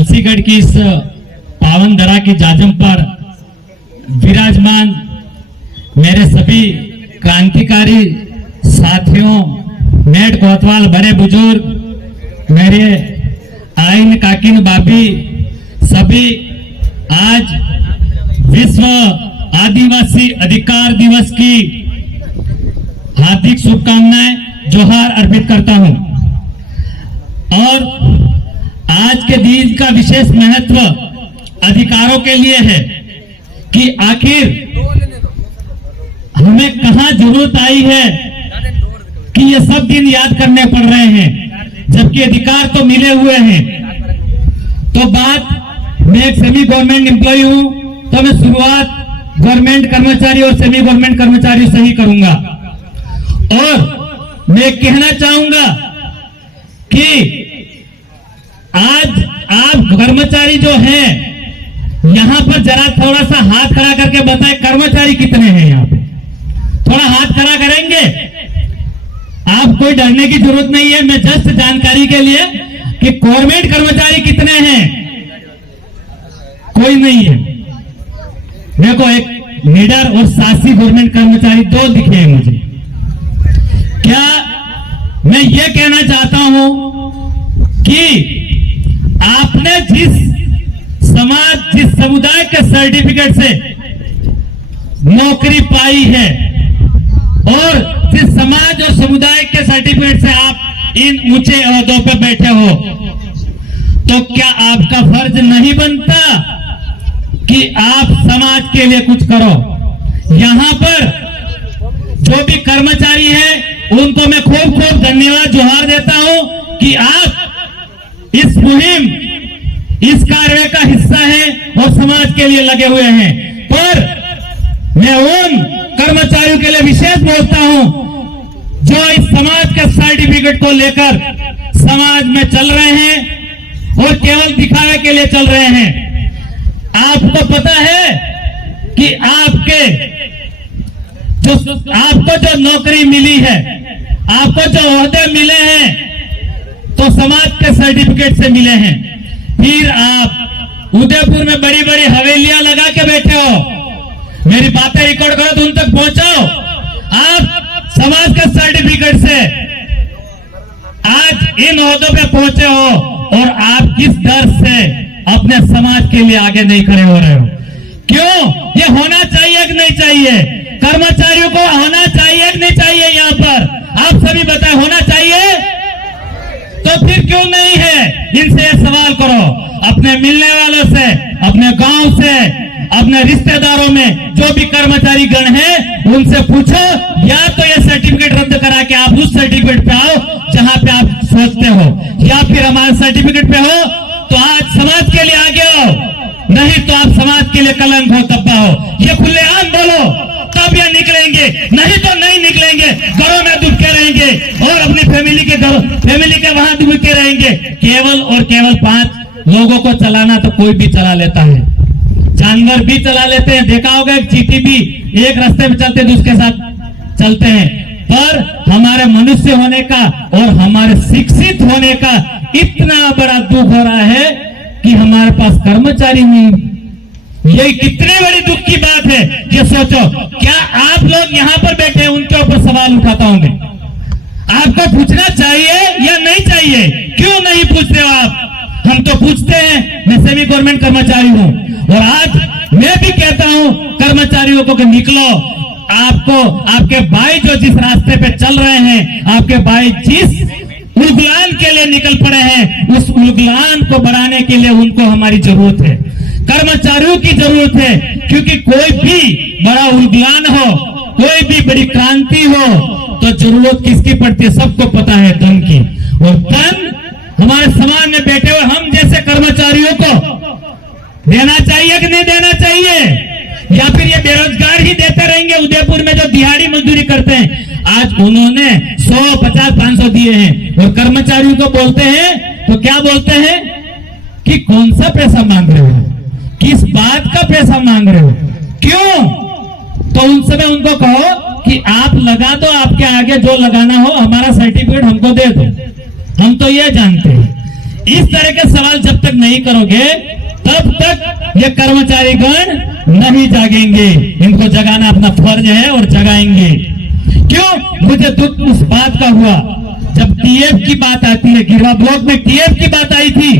अलसीगढ़ की इस पावन धरा की जाजम पर विराजमान मेरे सभी क्रांतिकारी साथियों, नेट कोतवाल, बड़े बुजुर्ग, मेरे आइन काकिन बाबी, सभी आज विश्व आदिवासी अधिकार दिवस की हार्दिक शुभकामनाएं, जोहार अर्पित करता हूं। और आज के दिन का विशेष महत्व अधिकारों के लिए है कि आखिर हमें कहां जरूरत आई है कि ये सब दिन याद करने पड़ रहे हैं, जबकि अधिकार तो मिले हुए हैं। तो बात, मैं एक सेमी गवर्नमेंट एम्प्लॉय हूं, तो मैं शुरुआत गवर्नमेंट कर्मचारी और सेमी गवर्नमेंट कर्मचारी से ही करूंगा। और मैं कहना चाहूंगा कि आज आप कर्मचारी जो हैं, यहां पर जरा थोड़ा सा हाथ खड़ा करके बताएं, कर्मचारी कितने हैं यहाँ पे? थोड़ा हाथ खड़ा करेंगे? आप कोई डरने की जरूरत नहीं है, मैं जस्ट जानकारी के लिए कि गवर्नमेंट कर्मचारी कितने हैं? कोई नहीं है। देखो, एक लीडर और साहसी गवर्नमेंट कर्मचारी दो दिखे हैं मुझे। क्या मैं ये कहना चाहता हूं कि आपने जिस समाज, जिस समुदाय के सर्टिफिकेट से नौकरी पाई है और जिस समाज और समुदाय के सर्टिफिकेट से आप इन ऊंचे ओहदों पर बैठे हो, तो क्या आपका फर्ज नहीं बनता कि आप समाज के लिए कुछ करो? यहां पर जो भी कर्मचारी हैं, उनको मैं खूब खूब धन्यवाद, जोहार देता हूं कि आप इस मुहिम, इस कार्य का हिस्सा हैं और समाज के लिए लगे हुए हैं। पर मैं उन कर्मचारियों के लिए विशेष बोलता हूं जो इस समाज के सर्टिफिकेट को लेकर समाज में चल रहे हैं और केवल दिखावे के लिए चल रहे हैं। आपको पता है कि आपको जो नौकरी मिली है, आपको जो ओहदे मिले हैं, तो समाज के सर्टिफिकेट से मिले हैं। फिर आप उदयपुर में बड़ी बड़ी हवेलियां लगा के बैठे हो, मेरी बातें रिकॉर्ड करो तो उन तक पहुंचाओ। आप समाज के सर्टिफिकेट से आज इन ओहदों पे पहुंचे हो और आप किस डर से अपने समाज के लिए आगे नहीं खड़े हो रहे हो? क्यों? ये होना चाहिए कि नहीं चाहिए? कर्मचारियों को होना चाहिए कि नहीं चाहिए? यहां पर आप सभी बताएं, होना चाहिए? तो फिर क्यों नहीं है? इनसे ये सवाल करो, अपने मिलने वालों से, अपने गांव से, अपने रिश्तेदारों में जो भी कर्मचारी गण हैं, उनसे पूछो, या तो ये सर्टिफिकेट रद्द करा के आप उस सर्टिफिकेट पे आओ जहां पे आप सोचते हो, या फिर हमारे सर्टिफिकेट पे हो तो आज समाज के लिए आगे आओ, नहीं तो आप समाज के लिए कलंक हो, तब्बा हो। ये खुलेआम बोलो, तब ये निकलेंगे, नहीं तो नहीं निकलेंगे। घरों में दुबके रहेंगे और अपनी फैमिली के वहां दुबके रहेंगे। केवल और केवल 5 लोगों को चलाना तो कोई भी चला लेता है, जानवर भी चला लेते हैं। देखा होगा, एक चींटी भी एक रास्ते में चलते दूसरे के साथ चलते हैं। पर हमारे मनुष्य होने का और हमारे शिक्षित होने का इतना बड़ा दुख हो रहा है कि हमारे पास कर्मचारी नहीं। ये कितनी बड़ी दुख की बात है, ये सोचो। क्या आप लोग यहाँ पर बैठे हैं, उनके ऊपर सवाल उठाता हूं मैं। आपको पूछना चाहिए या नहीं चाहिए? क्यों नहीं पूछते हो आप? हम तो पूछते हैं। मैं सेमी गवर्नमेंट कर्मचारी हूं और आज मैं भी कहता हूं कर्मचारियों को कि निकलो। आपको आपके भाई जो जिस रास्ते पे चल रहे हैं, आपके भाई जिस उलगुलान के लिए निकल पड़े हैं, उस उलगुलान को बढ़ाने के लिए उनको हमारी जरूरत है, कर्मचारियों की जरूरत है। क्योंकि कोई भी बड़ा उलगुलान हो, कोई भी बड़ी क्रांति हो, तो जरूरत किसकी पड़ती है? सबको पता है, धन की। और धन हमारे समाज में बैठे हुए हम जैसे कर्मचारियों को देना चाहिए कि नहीं देना चाहिए? या फिर ये बेरोजगार ही देते रहेंगे? उदयपुर में जो दिहाड़ी मजदूरी करते हैं, आज उन्होंने 100, 50, 500 दिए हैं और कर्मचारियों को बोलते हैं तो क्या बोलते हैं कि कौन सा पैसा मांग रहे हो, किस बात का पैसा मांग रहे हो, क्यों? तो उन समय उनको कहो कि आप लगा दो, आपके आगे जो लगाना हो, हमारा सर्टिफिकेट हमको दे दो, हम तो ये जानते हैं। इस तरह के सवाल जब तक नहीं करोगे तब तक ये कर्मचारी गण नहीं जागेंगे। इनको जगाना अपना फर्ज है और जगाएंगे। क्यों? मुझे दुख उस बात का हुआ जब टीएफ की बात आती है, गिरवा ब्लॉक में टीएफ की बात आई थी,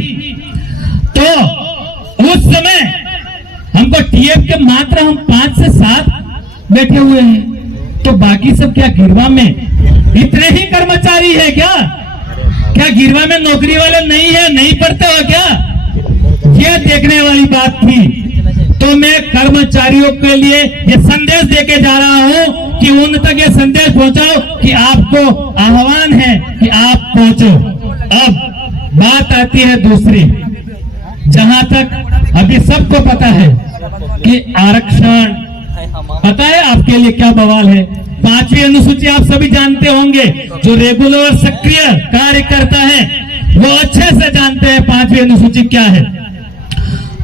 तो उस समय हमको टीएफ के मात्र हम 5 से 7 बैठे हुए हैं, तो बाकी सब क्या गिरवा में इतने ही कर्मचारी है क्या? क्या गिरवा में नौकरी वाले नहीं है, नहीं पढ़ते हो क्या? ये देखने वाली बात थी। तो मैं कर्मचारियों के लिए ये संदेश देके जा रहा हूं कि उन तक ये संदेश पहुंचाओ कि आपको आह्वान है कि आप पहुंचो। अब बात आती है दूसरी, जहां तक अभी सबको पता है कि आरक्षण, पता है आपके लिए क्या बवाल है। 5वीं अनुसूची आप सभी जानते होंगे, जो रेगुलर और सक्रिय कार्यकर्ता है वो अच्छे से जानते हैं 5वीं अनुसूची क्या है।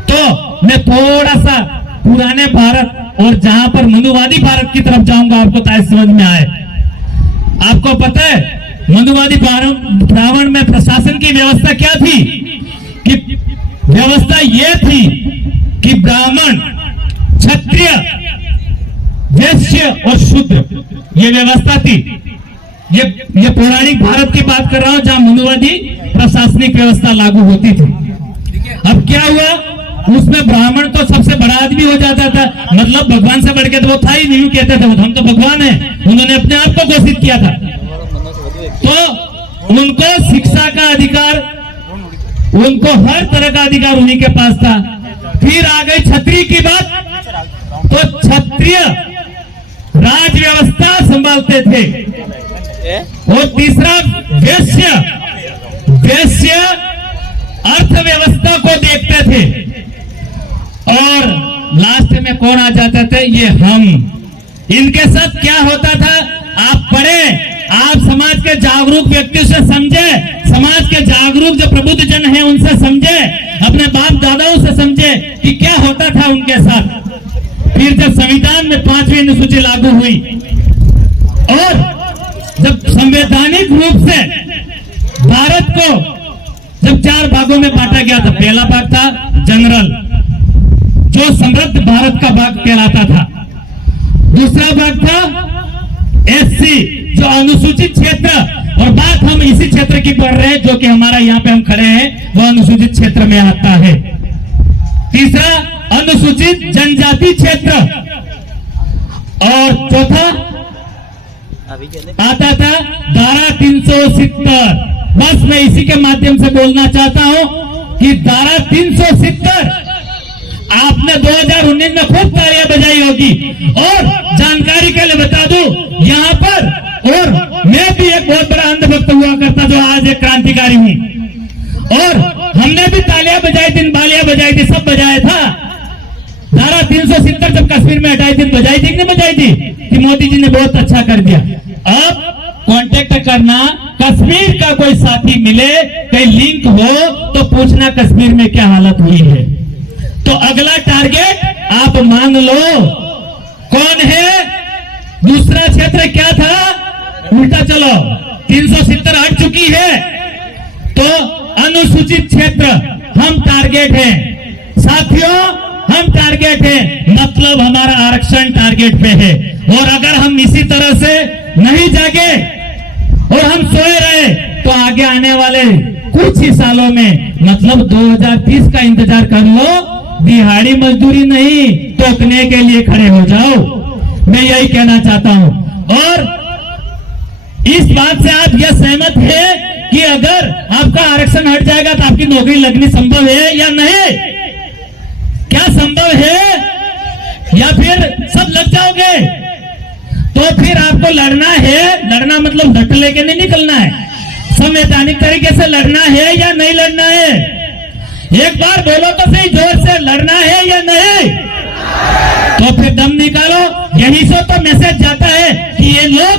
तो मैं थोड़ा सा पुराने भारत और जहां पर मनुवादी भारत की तरफ जाऊंगा, आपको ताकि समझ में आए। आपको पता है मनुवादी ब्राह्मण में प्रशासन की व्यवस्था क्या थी? कि व्यवस्था यह थी कि ब्राह्मण, क्षत्रिय, वैश्य और शूद्र, ये व्यवस्था थी। ये पौराणिक भारत की बात कर रहा हूं जहां मनुवादी प्रशासनिक व्यवस्था लागू होती थी। अब क्या हुआ, उसमें ब्राह्मण तो सबसे बड़ा आदमी हो जाता था, मतलब भगवान से बढ़ के तो वो था ही नहीं, कहते थे हम तो भगवान हैं, उन्होंने अपने आप को घोषित किया था। तो उनको शिक्षा का अधिकार, उनको हर तरह का अधिकार उन्हीं के पास था। फिर आ गई क्षत्रिय की बात, तो क्षत्रिय राज व्यवस्था संभालते थे। और तीसरा वैश्य, वैश्य अर्थव्यवस्था को देखते थे। और लास्ट में कौन आ जाते थे? ये हम। इनके साथ क्या होता था? आप पढ़े, आप समाज के जागरूक व्यक्ति से समझे, समाज के जागरूक जो प्रबुद्ध जन हैं उनसे समझे, अपने बाप दादाओं से समझे कि क्या होता था उनके साथ। फिर जब संविधान में 5वीं अनुसूची लागू हुई और जब संवैधानिक रूप से भारत को जब 4 भागों में बांटा गया था, पहला भाग था जनरल, जो समृद्ध भारत का भाग कहलाता था। दूसरा भाग था एससी, जो अनुसूचित क्षेत्र, और बात हम इसी क्षेत्र की पढ़ रहे हैं जो कि हमारा यहाँ पे हम खड़े हैं, वो अनुसूचित क्षेत्र में आता है। तीसरा अनुसूचित जनजाति क्षेत्र, और चौथा आता था धारा 370। बस मैं इसी के माध्यम से बोलना चाहता हूं कि धारा 370 आपने 2019 में खूब तालियां बजाई होगी। और जानकारी के लिए बता दूं यहां पर, और मैं भी एक बहुत बड़ा अंधभक्त हुआ करता जो आज एक क्रांतिकारी हूं, और हमने भी तालियां बजाई थी, बालियां बजाई थी, सब बजाया था। धारा 370 जब कश्मीर में हटाई थी, बजाई थी कि नहीं बजाई थी कि मोदी जी ने बहुत अच्छा कर दिया। अब कांटेक्ट करना, कश्मीर का कोई साथी मिले, कहीं लिंक हो तो पूछना कश्मीर में क्या हालत हुई है। तो अगला टारगेट आप मान लो कौन है। दूसरा क्षेत्र क्या था? उल्टा चलो, 370 हट चुकी है तो अनुसूचित क्षेत्र हम टारगेट हैं। साथियों हम टारगेट हैं, मतलब हमारा आरक्षण टारगेट पे है। और अगर हम इसी तरह से नहीं जागे और हम सोए रहे तो आगे आने वाले कुछ ही सालों में, मतलब 2030 का इंतजार कर लो, दिहाड़ी मजदूरी नहीं, टोकने के लिए खड़े हो जाओ। मैं यही कहना चाहता हूं। और इस बात से आप यह सहमत है कि अगर आपका आरक्षण हट जाएगा तो आपकी नौकरी लगनी संभव है या नहीं? क्या संभव है? या फिर सब लग जाओगे? तो फिर आपको लड़ना है। लड़ना मतलब डट लेके नहीं निकलना है, संवैधानिक तरीके से लड़ना है या नहीं लड़ना है? एक बार बोलो तो सही जोर से, लड़ना है या नहीं? तो फिर दम निकालो। यही से तो मैसेज जाता है कि ये लोग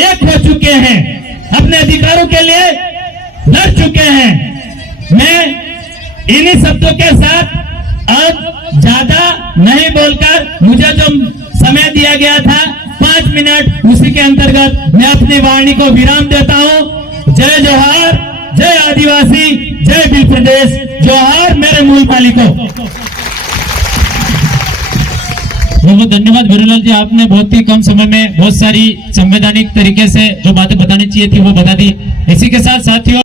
एक हो चुके हैं, अपने अधिकारों के लिए लड़ चुके हैं। मैं इन्हीं शब्दों के साथ अब ज्यादा नहीं बोलकर, मुझे जो समय दिया गया था 5 मिनट, उसी के अंतर्गत मैं अपनी वाणी को विराम देता हूं। जय जोहार, जय आदिवासी, जय प्रदेश, जोहार मेरे मूल मालिकों। बहुत बहुत धन्यवाद वीरूलाल जी, आपने बहुत ही कम समय में बहुत सारी संवैधानिक तरीके से जो बातें बतानी चाहिए थी वो बता दी। इसी के साथ साथियों